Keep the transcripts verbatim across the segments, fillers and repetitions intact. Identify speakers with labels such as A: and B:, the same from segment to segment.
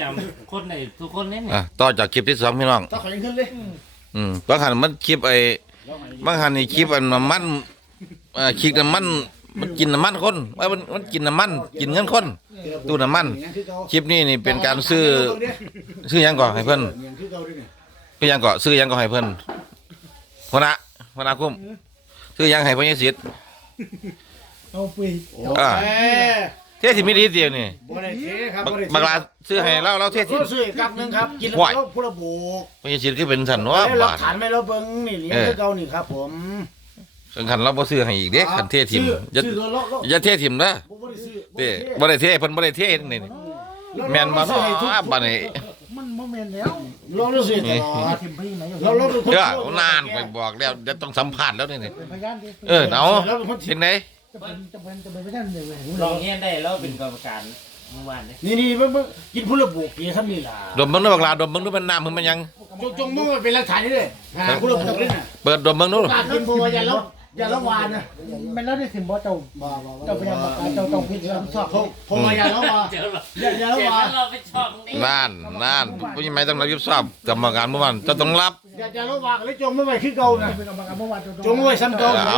A: ำคนในทุกคนนี่
B: อ่ะต่อจากคลิปที่สองพี่น้อง
C: ต้องขยันขึ้นเลย
B: อืมบางหันมันคลิปไอ้บางหันนี่คลิปอันน้ำมันเอ่อคลิปน้ำมันมันกินน้ำมันคนเอ้ยมันมันกินน้ำมันกินเงินคนตู้น้ำมันคลิปนี้นี่เป็นการซื้อซื้อหยังก่อนให้เพิ่นซื้อหยังก่อนซื้อหยังก่อนให้เพิ่นพนะพนะคุ้มซื้อหยังให้พ่อใหญ่ศิษย์
C: เอาไป
B: อ่าเทศสิมีดีเดียวนี่
C: บ่ได้เทครับ
B: บัก
C: บ่ได้
B: บักลาซื้อให้เราเราเทศสิ
C: ซื้ออีกกับนึงครับกินแล้วผู้ระบุ
B: พ่อใหญ่ศิษย์คือเป็นสันว่า
C: แล้วหลั
B: บาก ท
C: ฐานไม่เราเบิ่งนี่เลี้ยงคือเก่านี่ครับผม
B: คันเราบ่ซื้อให้อีกเด้คันเทศทิมอย่า
C: ซื้อตัวเลาะ
B: อย่าเทศทิมนะ
C: บ่ได้ซื้อ
B: เด้บ่ได้เทเพิ่นบ่ได้เทนี่นี่แม่นบ่เนาะบัดนี้
C: มันบ่แม่นแล้วลองดูสิตลอดทิมพี่ไหนเราเราเป็นคน
B: เด้อนานไปบอกแล้วเดี๋ยวต้องสัมภาษณ์แล้วนี่นี่
C: เป็นพยานดิ
B: เออเอาเป็นได
C: จะเป็นจะเป็นจะเป็นพยานเด้อ
A: ลองเฮียนได้แล้วเป็นกรรมการเมื่อวานนี้
C: นี่นี่เบิ่งกินผู้ระบุกี่ทำนี่ล่ะ
B: ดมเบิ่งดูบักลาดมเบิ่งดูมันน้ำมันมันยัง
C: จงจงมึงเป็นหลักฐานนี่เลยหาผู้ระบุนี่น่ะ
B: เปิดดมเบิ่งดู
C: กล้ากินบัวอย่าละอย่าละวานนะมันแล้วได้สิบ่เจ้าบ่บ่เจ้าพยายามบอกเจ้าต้องพิจารณาชอบผมผมอย่าละวา
A: เจอเรา
C: อย่าอย่าละ
A: เจอ
C: วา
A: เราไปช่องนี้
B: นั่นนั่นผู้ใหญ่ต้องรับผิดชอบกรรมการเมื่อวานจะต้องรับ
C: อย่าอย่าละวาเลยจงไม่ไหวคือเก่านะจงไม่ไหวซ้ำเก่า
B: เอา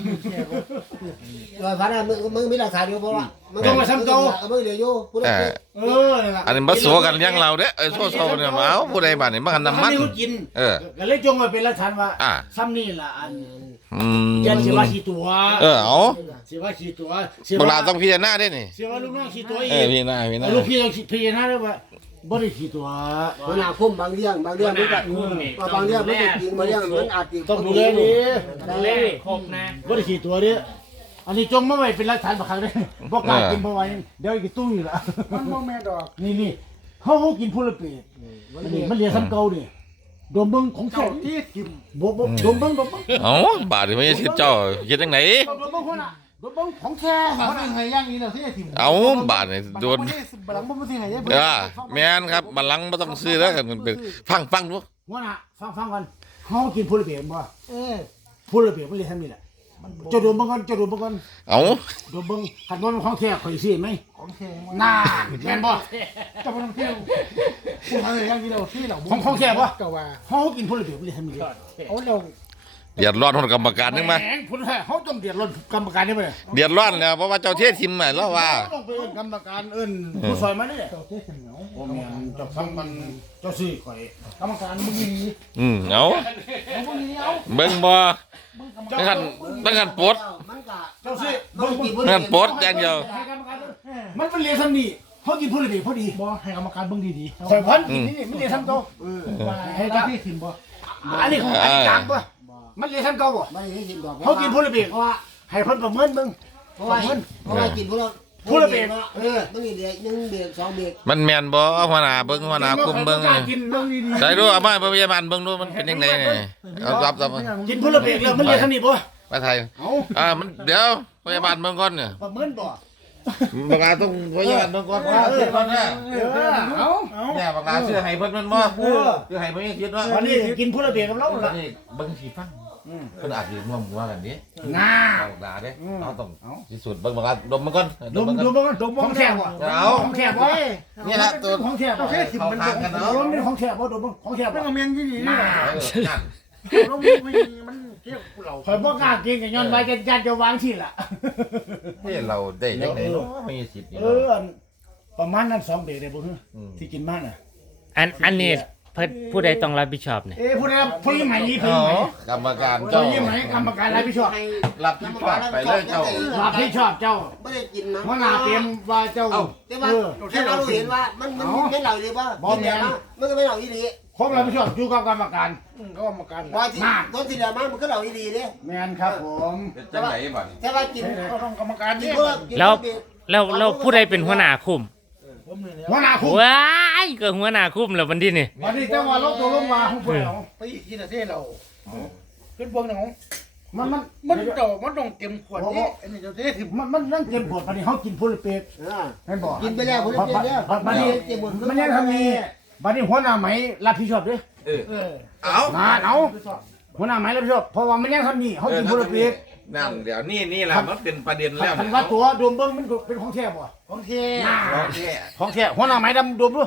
D: rồi phải làมึงมึงbiết là xài vô bao ạมึง
C: จงไว้ซ้ำเก่า
D: มึงเดี๋ยวvô
B: เออ
C: เออนั่นล่ะ
B: อันนี้มาสัวกันเลี้ยงเราเด้อเออสัวสัวเนี่ยมาเอาผู้ใดบ้านนี่มาหันน้ำมัน
C: เขากิน
B: เออ
C: ก็เลยจงไว้เป็นหลักฐานว่า
B: อ่า
C: ซ้ำนี่ล่ะอัน
B: อืม
C: ยันสิว่าขี้ตัว
B: เออเอา
C: สิว่าขี้ตัวสิ
B: บัก
C: ว่า
B: ลาต้องพิจารณาด้วยนี่
C: สิว่าลูกน้องขี้ตัว
B: เอ
C: อี
B: อก พี่หน้าพี่หน้า
C: ลูกพี่ต้องพิจารณาด้วยว่าบ่ได้ขี้ตัว
D: bữa nào không bằng riêng bằng riêng mới vậy mà bằng riêng mới được tiền mà riêng vẫn ạt tiền
C: ต้องดูแลดี
A: เล่ครบนะ
C: บ่ได้ขี้ตัวเด้ออันนี้จงไม่ไหวเป็นหลักฐานบักครั้งเด้อบ่กล้ากินเพราะว่าเดี๋ยวอีกตู้อยู่ละมันบ่แม่ดอกนี่นี่เฮาเฮากินผู้ละเปียนี่มันเรียนซ้ำเก่านี่ดมเบิ่งของแท้ที่กินบ่บ่ดมเบิ่งดมเบิ่ง
B: เอาบาดนี่ไม่ใช่สิเจ้าเฮ็ดจังไหน
C: ดมเบิ่งคนน่ะดมเบิ่งของแท้มันให้ย่างนี้แล้วสิทิม
B: เอาบาดนี่โดน
C: บัลังบ่บ่สิให้เพิ่
B: เออแม่นครับบัลลังก์บ่ต้องซื้อแล้วกันมันเป็นฟังฟังดู
C: หัวหน้าฟังฟังก่อนเฮากินผู้ละเปียบ่เออผู้ละเปียมันเรียนซ้ำนี่แหละจะดมเบิ่งก่อนจะดมเบิ่งก่อน
B: เอา
C: ดมเบิ่งคันบ่มันของแท้ข่อยสิไหมของแท้น่าแม่นบ่จะบ่ต้องเที่ยวผู้ทางย่างนี้แล้วสิแล้วของของแท้บ่ก็ว่าเฮากินผู้ละเปียมันเรียนซ้ำนี่เอาแล้ว
B: เดือดร้อนคนกรรมการนึงมา
C: แหงผู้แท้เฮาต้องเดือดร้อนกรรมการได้บ่เนี่ย
B: เดือดร้อนแล้วเพราะว่าเจ้าเทศทิมน่ะแล้วว่า
C: ต้องไปเอิ้นกรรมการเอิ้นผู้ซอยมาเนี่ยเจ้าเจ๊เหนียวบ่แม่นเจ้าฟังมันเจ้าซื้อข่อยกรรมการมึงนี่
B: อืมเอา
C: เอามึงนี่เอา
B: เบิ่งบ่ตั้งกันตั้งกันปลด
D: มันcả
C: เจ้าซื้อ
D: มึงกิน
B: ตั้งกันปลดอย่างเดียว
C: ให้กรรมการมันเป็นเรียนซ้ำนี่เขากินผู้ละเบียพอดีบ่ให้กรรมการเบิ่งดีๆข่อยพันกินนี่มันเรียนซ้ำเก่าให้เจ้าที่กินบ่อันนี้ของอันนี้กลางบ่มันเรียนซ้ำเก่าบ่
D: ไม่ให้กินดอก
C: เขากินผู้ละเบียเพราะว่าให้เพิ่นประเมินเบิ่ง
D: เพราะว่าเพราะว่ากินพวกเราเออมึงเด็กหนึ่งเด็กสองเด็ก
B: มันแม่นบ่หัวหน้าเบิ่งหัวหน้าคุมเบิ่ง
C: กินเบิ่งดีๆ
B: ใส่ดูเอามาพยาบาลเบิ่งดูมันเป็นยังไงนี่เอารับรับ
C: กินผู้ละเบียแล้วมันเรียนซ้ำนี่บ่
B: มาไทย
C: เอ้า
B: อ่ามันเดี๋ยวพยาบาลเบิ่งก่อนเนี่ย
C: ประเมินบ่
B: บักลาต้องพยาบาลเบิ่งก่อนว่าเออก่อนนะ
C: เออเอาเอา
B: เนี่ยบักลาซื้อให้เพิ่นมันบ่เออซื้อให้เพิ่นคิดว่า
C: วันนี้กินผู้ละเบียกับเราล่ะ
B: นี่เบิ่งสิฟังเพิ่นอาจสิร่วมหัวกันดิ
C: น่า
B: บักลาเด้เอาต้องพิสูจน์เบิ่งบักลาดมมันก่อน
C: ดม
B: มัน
C: ด
B: ก่อน
C: มดมของแท้บ่ของแท้บ่
B: นี่ละตัว
C: ของแท้บ่
B: เขาทางกันเนาะ
C: ดมเป็นของแท้บ่ดมของแท้บ่
D: มันเมียนที่นี่
C: น่า
B: เออนั่น
D: เราไม่มันเกี่ยวเรา
C: ข่อยบ่กล้ากินก็ย้อนไว้จัดจะวางสิล่ะ
B: เฮ้ยเราได้จังได๋เนาะมีสิทธิ์นี่
C: เอ
B: เนาะ
C: อประมาณนั้นสองเบรกได้บ่ฮึ
B: อืม
C: ที่กินมาน่ะ
A: อันอันนี้เพิ่นผู้ใดต้องรับผิดชอบเนี่ย
C: เอ้ผู้ใดผู้ยิ่งใหม่นี่ผู้
B: อ๋
C: ยิ่งใหม่
B: อกรรมการ
C: เจ้า
B: เจ้า
C: ยิ่งใหม่กรรมการรับผิดชอบ
B: รับผิดชอบไปเลยเจ้า
C: รับผิดชอบเจ้า
D: ไม่ได้กินนะ
C: หัวหน้าเตรียมว่าเจ้า
D: แต่ว่าแต่เราเห็นว่ามันมันไม่เหล่าดีว่ามันก็ไม่เหล่าอีดี
C: ความรับผิดชอบอยู่กับกรรมการกรรมการ
D: ว่าที่ต้นที่เดียวมันก็เหล่าอีดีเนี่ย
C: แม่นครับผม
B: เป็นจังไดบัดนี้
D: แต่ว่ากิน
C: ต้องกรรมการ
D: กิน
C: นี่
D: พวก
A: แล้วแล้วแล้วผู้ใดเป็นหัวหน้าคุม
C: หัวหน้าคุม
A: ว้ายก็หัวหน้าคุมแล้ววันที่นี่
C: วันนี้จังหวะลงตัวลงมาของพวกเรา
D: ไปกินแต่เราเป็นพวกหนู
C: มันมัน
D: มันโตมันต้องเต็มขวดนี่อันนี้เจ้าเท่ถึง
C: มันมันนั่งเก็บผลวันนี้เขากินพูลเป็ดเห็นบอก
D: กินไปแล้วผม
C: บัด
D: กินแล้ว
C: บัดนี้มันยังทำนี่บัดนี้หัวหน้าไหมรับผิดชอบด้วย
B: เออเอา
C: มาเอาหัวหน้าไหมรับผิดชอบเพราะว่ามันยังทำนี่เขากินพูลเป็ด
B: นั่นเดี๋ยวนี่นี่แหละมันเป็นประเด็นแล้ว
C: คันว่าตัวดวมเบิ้งมันเป็นของแท้บ่
D: ของเท
C: น่า
B: โอเค
C: ของแท้หัวหน้าไหมดำดวมด้วย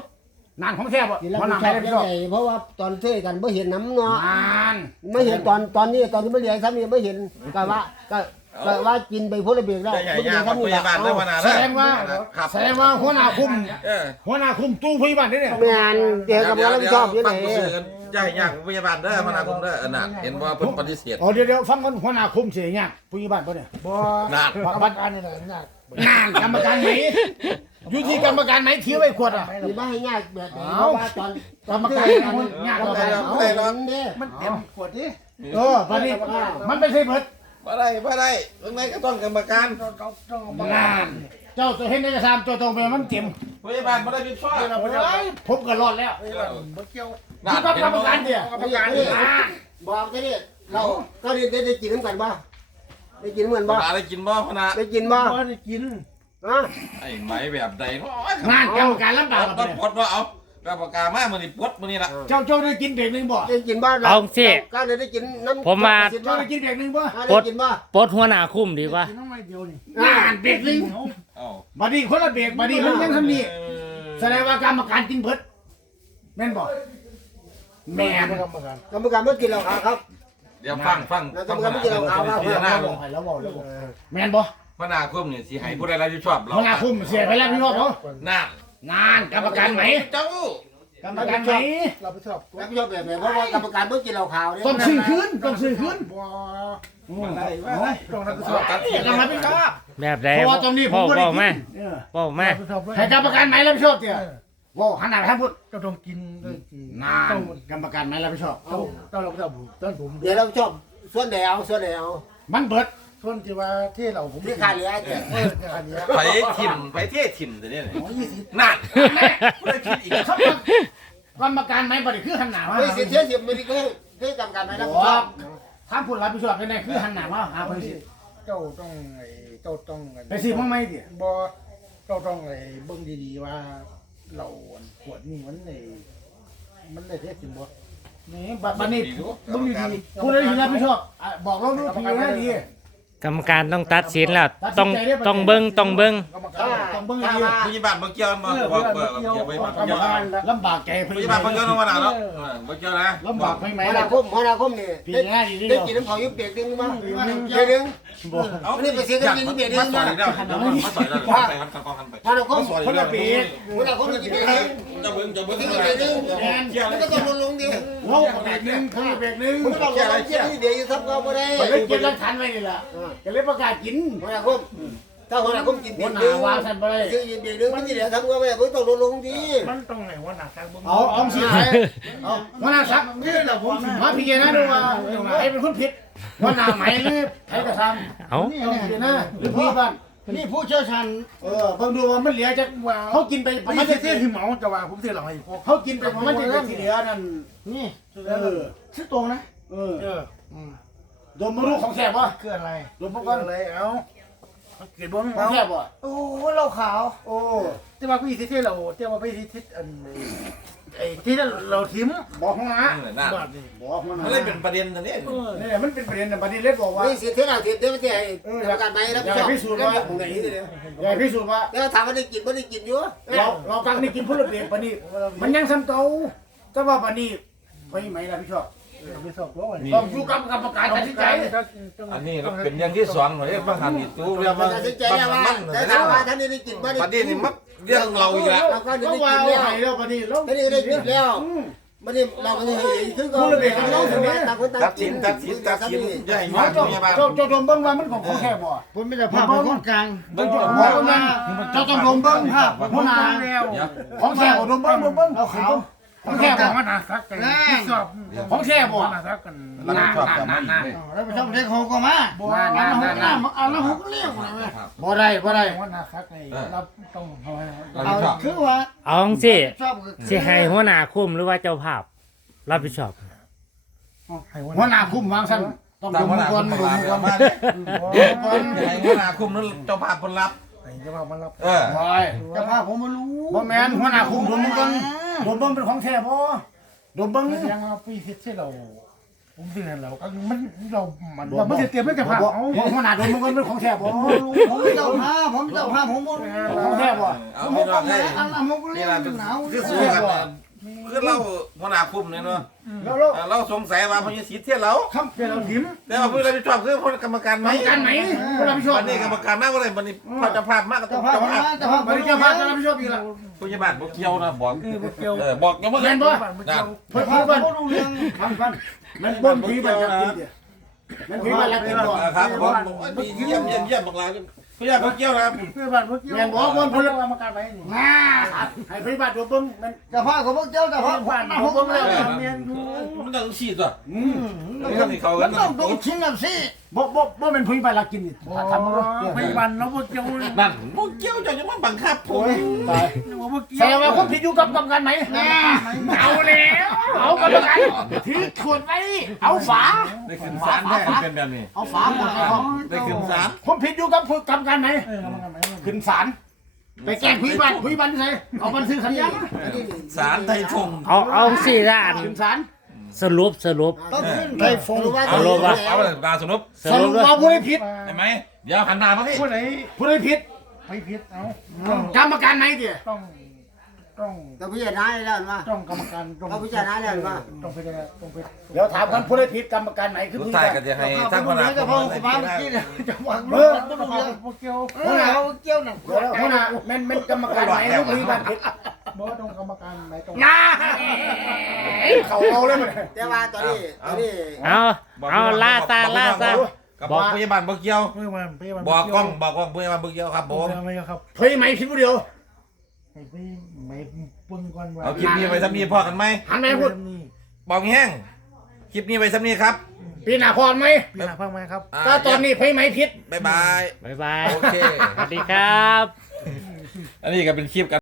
C: นานของแท้บ่
D: กินแล้ว
C: หัวห
D: มั
C: น้าน
D: ช
C: ไม่
D: อบ
C: ได้
D: ยั
C: พี่
D: ง
C: ชอบ
D: ไงเพราะว่าตอนเท่กันไม่เห็นน้ำเนาะ
C: นาน
D: ไม่เห็นตอนตอนนี้ตอนที่ไม่เลี้ยงซ้ำนี่ไม่เห็นก็ว่าก็ก็ว่ากินไปพ้นระเบียงแล้ว
B: ใหญ่
D: ไม่
B: ยา
D: เลี้ยง
B: พ
D: ซ้ำนี่
B: ยาบาลได้มานาน
C: แสดงว่า
B: ครับ
C: แสดงว่าหัวหน้าคุม
B: เออ
C: หัวหน้าคุมตู้พยาบาลนี่เนี่ย
D: งานเดียวกับเราชอบยังไง
B: ฟังผู้สื่อกันใหญ่ยากพยาบาลเด้อมนาคมเด้อเออน่ะเห็นว่าเพิ่นปฏิเสธ
C: อ๋อเดี๋ยวเดี๋ยวฟังก่อนหัวหน้าคุมเสียเนี่ยพยาบาลปะเนี่ย
D: บ่
B: น่ะ
D: กรรมการนี่แหละยาก
C: นานกรรมการไหนอยู่ที่กรรมการไหนถือไว้ขวดอ่ะ
D: มีบ้าให้ยากแบบนี้เพราะว่าตอน
C: กรรมการมันยากกว่ากัน
D: เอาเห็นเนี่ย
C: มันเต็มขวดดิเออบัดนี้มันไม่ใช่เบิด
B: บ่ได้บ่ได้ตรงไหนก็ต้องกรรมการ
C: นานเจ้าตัวเห็นได้จะทำตัวตรงไปมันเต็ม
B: พยาบาลบ่ได้ผิดชอบ
C: ผมก็รอดแล้ว
B: น่ะ
C: ที่กรรมการเนี่ย
D: กรรมการนี่บอกจะนี่เราก็ได้ได้ได้กินน้ำกันบ่ได้กินเหมือน
B: บ่
D: บ่
B: ได้กินบ่พนะ
D: ได้กินบ่
C: ได้กิน
D: ฮะ
B: ไอ้ไหมแบบใดเนาะ
C: งานกรรมการลำบาก
B: บ่ปลดว่าเอากรรมการมามื้อนี้ปลดมื้อนี้ล่ะ
C: เจ้าเจ้าได้กินเบรกหนึ่งบ่
D: ได้กินบ่
A: เอาสิ
D: ก็เลยได้กินน้ำ
A: ผมมา
C: เจ้าได้กินเบรกหนึ่งบ่
D: ได้กินบ่
A: ปลดหัวหน้าคุมดีกว่า
C: งานเบรกหนึ่ง
B: เอ้า
C: บัดนี้คนละเบรกบัดนี้มันยังทำนี่แสดงว่ากรรมการกินเบิดแม่นบ่แม่น
D: กรรมการไม่กินเราครับ
B: เดี๋ยวฟังฟัง
D: แล้วกรรมการไม่กินเราครับ
B: พิจารณาลง
C: แล้วบอกแล้วบอกแม่นบ่
B: พนาคมนี่สิให้ผู้ใดรับผิดชอบเรา
C: หัวหน้าคุมเสียไปแล้วพี่น้องเนาะ
B: น่ะ
C: นานกรรมการไหม
B: เจ้าก
C: รรมการไหม
D: เราไปชอบเราไปชอบแบบไหนเพราะว่ากรรมการไม่กินเราขาวเนี่ย
C: ต้องซื้อคืนต้องซื้อคืน
B: มันได้ว่าต้องรับผิดชอบตัดสิน
C: กรรมการไม่ชอบ
A: แบบใด
C: เพราะว่าตรงนี้ผม
A: เว้า
C: บ่ได้
A: เว้า
C: กิ
A: มา
C: นเออ
A: เว้ามา
C: ให้กรรมการไหมรับผิดชอบเตี่ยว้าวหันหน้าไปทางพุทธ
E: ก็ต้องกินด้วย
C: นานกรรมการไหมรับผิดชอบ
E: ต้องต้องเราต้องต้องผม
D: เดี๋ยวเราชอบส่วนแดวส่วนแดว
C: มันเบิด
E: ส่วนที่ว่าที่เราผม
D: ที่ขาเหลือเนี่ย
E: เอออันนี้
B: ไปถิ่มไปเที่ยถิ่มแต่เนี่ย
E: ยี่สิบ
B: นั่นผู้ใดคิดอีก
C: เขากรรมการไหมบ่ได้คือหันหน้ามา
D: ไม่เสียเทียสิบไม่ได้ก็ให้กรรมการไหม
C: บ
D: นะ
C: อกถ้าพูดรับผิดชอบเป็นไงคือหันหน้ามาหาไปสิ
E: เจ้าต้องไอ้เจ้าต้อง
C: ไปสิพ่อไม่ดิ
E: บ่เจ้าต้องไอ้เบิ่งดีๆว่าเราขวดนี่มันไอ้มันได้เท็จจริงบ่
C: นี่บัดบัดนี้มึงดีๆพูดได้ดีรับผิดชอบอ่ะบอกเราดูทีให้ดี
A: กรรมการต้องตัดสินแล้วต้องต้องเบิ่งต้องเบิ่ง
E: กรรม
D: ถ้า
E: การ
C: ต้องเบิ่ง
D: ถ้า
C: ดี
D: ว่า
B: พยาบาลบ่เกี่ยวบ่บ่บ่เกี่ยวไปบ่เกี่ยว
C: ลำบากใจ
B: พยาบาลบ่เกี่ยวน้องว่าน่ะเนาะบ่เกี่ยวนะ
C: ลำบากไม่ไหม
D: หัวห
C: ล่ะ
D: น้าคมหัวหน้าคมนี่
C: พี่
D: ได้
C: ง่ายดี
D: ได้
C: เดียว
D: กินน้ำเขายุบเปียกดึงมั้งเปียกดึง
B: เอา
D: นี่ไปเสียกันกินนี่เบียดเอง
B: มาสอนอีกแล้วมาสอนแล้วไปกันกันไป
D: หัวหน้าคม
C: คนละปี
D: หัวหน้าคมกินเบียดดึง
B: จะเบิ่งจะเบิ่ง
D: กินเบียดดึงมันก็ต้องลงลงดิ
C: เราเบรกหนึ่งเขาเบรกหนึ่ง
D: มันก็ต้องลงลงกินนี่เดี๋ยวจะทับก็ไม่ได้
C: ไปเล่นเกมรักทันไว้นี่แหละก็เลยประกาศกิน
D: หัวหน้าคมถ้าหัวหน้าคมกิน
C: หั
D: เบี
C: วย
D: ด
C: หน้า
D: ดึง
C: วางทันไปเลย
D: ซื้อกินเบียดดึงมันจะเดี๋ยวทำก็ไม่ได้มันต้องลงลงดิ
E: มันต้องไหนว่าหนักการเบิ่ง
C: เอาเอาสิเอาหัวหน้าซัก
E: นี่แหละผม
C: มาพี่เจนะดูว่าไอ้เป็นคนผิดหัวหน้าไหมหรือใครกระทำ
A: เอา
C: นี่นี่พี่นะหรือพี่บ้านนี่ผู้เชี่ยวชาญเออเบิ่งดูว่ามันเหลือจากเขากินไปประ
E: ไม่
C: มาณ
E: ใช่
C: จะ
E: เที่ยที่เหมาจะว่าผมเที่ยหลังให้พวก
C: เขากินไปประมาณจะที่เหลือนั่นนี่เออชื่อตรงนะเออ
E: เออ
C: ดมมารู้ของแสบวะ
E: คืออะไร
C: ดมมา
E: เกิ
C: ก่อน
E: ดอะไรเอ้าเกิดบ่
C: ของ
E: เอ้า
C: แสบวะ
E: โอ้เราขาว
C: โอ้
E: แต่ว่าพี่ที่เราแต่ว่าพี่ที่อันไอ้ที่เราทิ้ม
C: บอกหัวหน้า
B: นี่แหละน่ะ
E: บาดนี่
C: บอกหัวหน้า
B: มันเลยเป็นประเด็นตรงนี้
C: นี่มันเป็นประเด็นนะประเด็นเล็กบอกว่า
D: นี่เสียเท่าไหร่เสียเดี๋ยวมันจะให้กรรมการไหมรับผิดชอบแล้วของไหนนี่เดี๋ยว
C: อย่าพิสูจน์ว่า
D: แล้วถามว่าได้กินไม่ได้กินอยู่
C: เราเรากังนี่กินผลเปลี่ยนปานนี้มันยังซ้ำเก่าแต่ว่าปานนี้ไปไหมล่ะพี่ชอบ
E: ไม่ชอบว่าวันนี้
C: ต้องอยู่กับกรรมการตัดสินใจ
B: อันนี้เป็นอย่างที่สองหน่อยบางหันนี่ตู้เรียกว่า
D: ตัดสินใจแล้วว่า
B: มัน
D: แต่ถามว่าท่านนี้ได้กินไม่ได้
B: ประเด็นนี่มันเรื่องเราอีกแล้ว
D: เราก็ได้
C: ก็
D: กิ
C: ว่าน
D: แล้ว
C: เอาให้แล้วปานนี้แล้ว
D: ท่านนี้ได้กินแล้วมันนี่เราก็จะเห็นคือก็ต่างคนต่าง
B: ตัดสินตัดสินตัดสินใหญ่มาก
C: เจ้า
B: พยาบาล
C: เจ้าเจ้าดมเบิ้งว่ามันของของแค่บ่
E: ผมไม่ได้ภาพเป็นคนกลาง
C: เจ้าเจ้าหัวก็มันเจ้าต้องดมเบิ้งภาพหัวหน้า
E: แล้ว
C: ของแค่บ่ดมเบิ้งดมเบิ้งเอาขาวของแค่บ่
E: ว่าหนาซักกันที่ชอบ
C: ของแค่บ่
E: หนาซักกัน
B: รับผิดชอบกับมันเลย
E: แล้วไปชอบเล็กเขาก็มา
C: นั่นนั่นนั่นเอาแล้วเขาก็เรียกว่าบ่ได้บ่ได้
E: ว่าหนาซักไงรับต้องทำไม
B: รับผิดชอบ
E: คือว่า
A: เอาจังสิ
E: ชอบ
A: สิให้หัวหน้าคุมหรือว่าเจ้าภาพรับผิดชอบ
C: หัวหน้าคุมวางซั่นต้อง
B: ตา
C: ด
B: ม
C: ม
B: หัวหน้า
C: ก่อน
B: คุม
C: ดมก่อน
B: มาเนี่ยให้หัวหน้าคุมนั่นเจ้าภาพคนรับ
E: ไอ้จะว่ามันรับ
B: เออ
C: บ่
E: จะพาผมมารู้
C: บ่แม่นหัวหน้าคุมดมเบิ้งดมเบิ้งเป็นของแท้บ่ดมเบิ้ง
E: แสดงว่าพี่ที่เราผผมสินั่นแล้วก็มันเรามันเราไม่ได้เตรียมไม่จะพา
C: บ่
E: เอา
C: บ่ขนาดโดนมันก็เป็นของแท้บ่
F: ผมเจ้าผ้าผมเจ้าผ้าผมบ่
C: ของแท้บ่
B: เอาพี่น้องให้
F: อันนั้นผมก็เล่
B: นี่
F: น
B: ล่ะเป็น
F: หนาว
B: คือสู้กันนะคือเราหัวหน้าคุมเนี่ยเนาะ
C: แล้วแล้ว
B: เราสงสัยว่าพญาศรีเทียนเรา
C: คำเดี๋ยวเราถิม
B: แต่ว่าผู้รับผิดชอบคือคนกรรมการไหม
C: กันไหมผู้รับผิดชอบ
B: วันนี้กรรมการมากกว่าไรวันนี้พอจะภาพมากก็ต้อ
F: เจ้าง ผ้า
B: เจ้า
F: ผม
B: ภาพ
F: นะเจ้าผ้าผม
C: บริเจ้าพาจะรับผิดชอบอีกละ
B: ผู้ใหญ่บ้านบ่เกี่ยวนะบอก
E: เออบ่เกี่ยว
B: เออบอกยังบ่
C: แม่นบ่
B: นั่น
C: เพิ่นเพิ่นเพิ่นรู้เรื่องฟังฟังมันบ่นผีบันจับกินเด้มันผีบันลักกินบ่
B: ครับผมมีเยี่ยมเยี่ยมเยี่ยมบักลาผู้ใหญ่บ่เกี่ยวนะครับ
E: เพื่อนบ้านบ่เกี่ยว
C: แม่นบ่บ่นเพิ่น
E: กรรมการไว้นี่
C: มาให้ผีบันดูเบิ่งมัน
F: เจ้าผ้าของพวกเจ้าเจ้าผ้า
E: บ้าน
F: ผม
E: ผม
F: ก็
E: แล้ว
F: เล่น
E: เมียนอยู่
B: มันต้องฉีดว่ะ
C: อืม
B: มันต้องเข้า
F: มั
B: กัน น
F: ต้องต้องชิ้นน้ำสิ
C: บ่บ่บ่เป็นผีบันลักกินนี่
E: โอ้
C: ทำมาบ่
E: พยาบาลเราบ่เกี่ยว
B: นั่นบ่เกี่ยวจะมาบังคับผม
C: ตาย
E: บ่เกี่
C: แส
E: ยว
C: ดงว่าคนผิดอยู่กับกรรมการไหมเอาแล้วเอากรรมการถือขวดไว้เอาฝา
B: ได้ขึ้นศาลแท้เป็นแบบนี้
C: เอาฝาหมดเลยครับ
B: ได้ขึ้นศาล
C: คนผิดอยู่กับกรรมการไหม
E: เออกรรมการไว้
C: ขึ้นศาลไปแก้ผีบันผีบันที่ไหนเอาบันทึกสัญญา
B: ศาลไทยทง
A: เอาเอาสี่ด้าน
C: ขึ้นศาล
A: สรุปสรุป
F: ต้องขึ้น
D: ไปฟงว่า
A: เอาลงมา
B: เอาเลยมาสรุป
A: ส
C: ส
A: รุ
C: รุ
A: ป
C: ป
A: ด้วย
C: ว่าผู้ใดผิด
B: เห็นไหมเดี๋ยวหันหน้ามาพี่
E: ผู้ใด
C: ผู้ใดผิด
E: ไปผิดเอา
C: กรรมการไหนเดีย
E: ต้องต้อง
D: ต้องพิจารณาแล้วมา
E: ต้องกรรมการต้อง
D: เราพิจารณาแล้วมา
E: ต้องพิจารณาต้องไป
C: เดี๋ยวถามกันผู้ใดผิดกรรมการไหนคือ
B: สุด
C: ผู้
B: ท้าย
C: ใด
B: ก็จะให้ทั้งคณะ
F: เจ้าผ้าผมมาเมื่อกี้เนี่ย
E: จังหวัด
C: เออ
E: บ่รู้เรื่องบ่เกี่ยว
F: เออเขาเกี่ยวน่ะ
C: เดี๋ยวหัวหน้าแม่นแม่นกรรมการไหนคือผีบันผิด
E: บ่ต้องกรรมการไหนต้อง
C: น้าเขาเอาเลยมัน
D: แต่ว่าตอนนี้ตอนนี้
A: เอาเอาล่าตาล่าตา
B: ก็บอกพยาบาลบ่เกี่ยว
E: พยาบาลพยาบาล
B: บอกกล้องบอกกล้องพยาบาลบ่เกี่ยวครับผม
E: ไม่ครับ
C: ผีไหมผิดผู้เดียว
E: ให้ไปไม่ปนก่อนว่า
B: เอาคลิปนี้ไว้ซ้ำนี้พอกันไหม
C: หันไปพูด
B: บอกแห้งคลิปนี้ไว้ซ้ำนี้ครับ
C: ปีหน้าพรไหม
E: ปีหน้าพังไหมครับ
C: ก็ตอนนี้ผีไหมผิด
B: บ๊ายบาย
A: บ๊ายบาย
B: โอเค
A: สวัสดีครับ
B: อันนี้ก็เป็นคลิปกัน